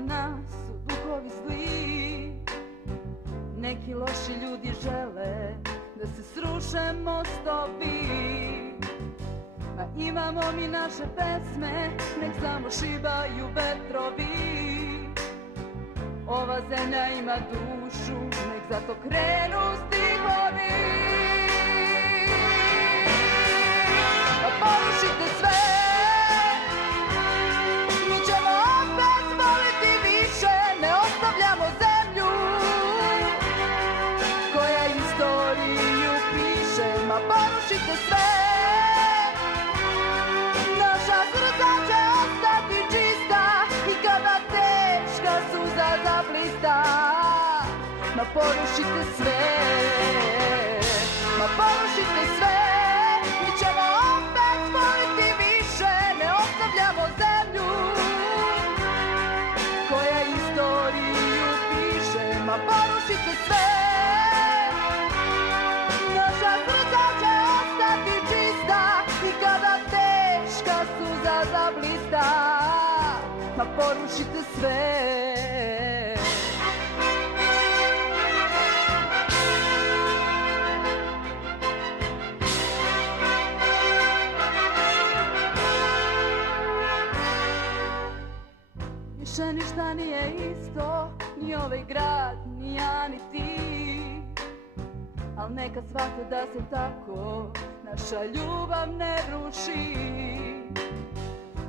nas su duhovi zli. Neki loši ljudi žele da se sruše mostovi. Ma imamo mi naše pesme, nek samo šibaju vetrovi. Ova zemlja ima dušu, nek zato krenu stihovi. A porušite sve, mi ćemo opet voliti više. Ne ostavljamo zemlju koja istoriju piše. Ma porušite sve, naša srca će ostati čista. I kada teška suza zablista, ma porušite sve, ma porušite sve. Mi ćemo opet voliti više. Ne ostavljamo zemlju koja istoriju piše. Ma porušite sve, naša srca će ostati čista. I kada teška suza zablista, ma porušite sve. Više ništa nije isto, ni ovaj grad, ni ja, ni ti. Al neka shvate da se tako naša ljubav ne ruši.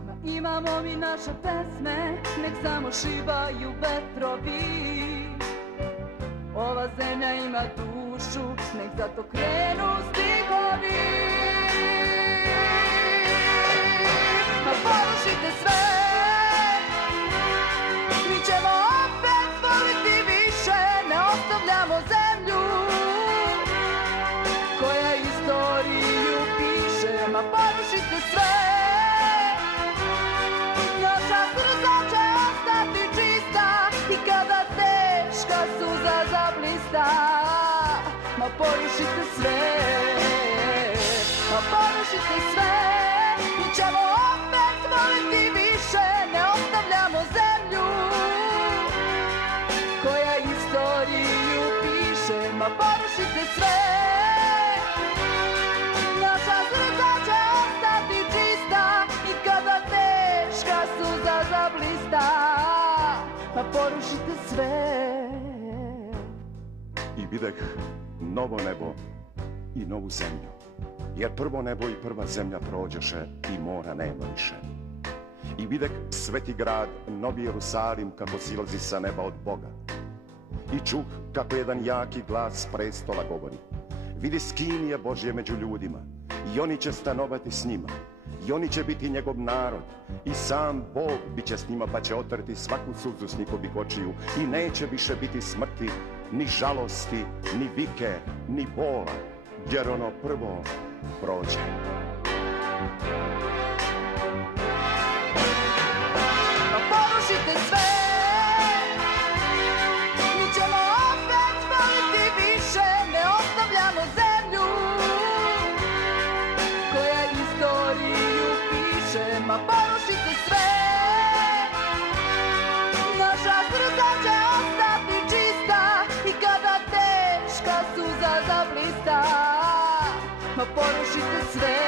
Ma imamo mi naše pesme, nek samo šibaju vetrovi. Ova zemlja ima dušu, nek zato krenu stihovi. Ma porušite sve, mi ćemo opet voliti više. Ne ostavljamo zemlju koja istoriju piše. Ma porušite sve, naša srca će ostati čista. I kada teška suza zablista, ma porušite sve, ma porušite sve. Mi ćemo opet voliti više. Ne ostavljamo zemlju koja istoriju piše. Ma porušite sve, naša srca će ostati čista. I kada teška suza zablista, ma porušite sve. I videh novo nebo i novu zemlju, jer prvo nebo i prva zemlja prođeše i mora nema više. I videh sveti grad, novi Jerusalim, kako silazi sa neba od Boga. I čuh kako jedan jaki glas s prestola govori: vidi skinije Božje među ljudima, i oni će stanovati s njima, i oni će biti njegov narod, i sam Bog bit će s njima, pa će otrti svaku suzu s njihovih očiju. I neće više biti smrti, ni žalosti, ni vike, ni bola, jer ono prvo prođe. Ma porušite sve, mi ćemo opet voliti više. Ne ostavljamo zemlju koja istoriju piše. Ma porušite sve, naša srca će ostati čista. I kada teška suza zablista, ma porušite sve,